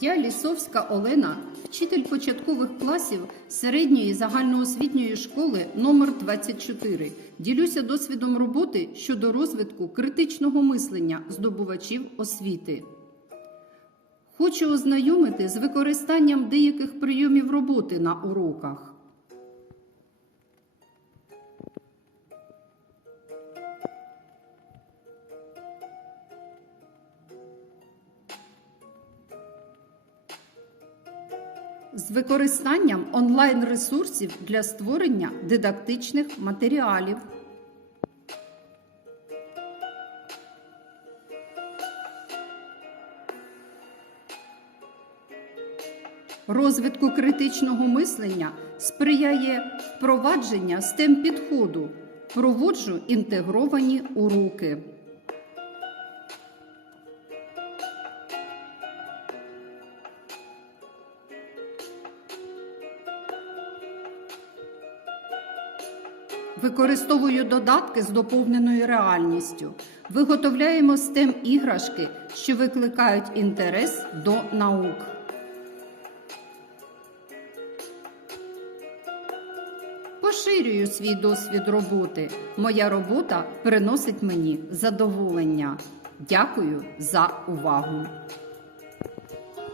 Я Лісовська Олена, вчитель початкових класів середньої загальноосвітньої школи номер 24 Ділюся досвідом роботи щодо розвитку критичного мислення здобувачів освіти. Хочу ознайомити з використанням деяких прийомів роботи на уроках. З використанням онлайн-ресурсів для створення дидактичних матеріалів. Розвитку критичного мислення сприяє впровадження STEM підходу. Проводжу інтегровані уроки. Використовую додатки з доповненою реальністю. Виготовляємо STEM іграшки, що викликають інтерес до наук. Поширюю свій досвід роботи. Моя робота приносить мені задоволення. Дякую за увагу.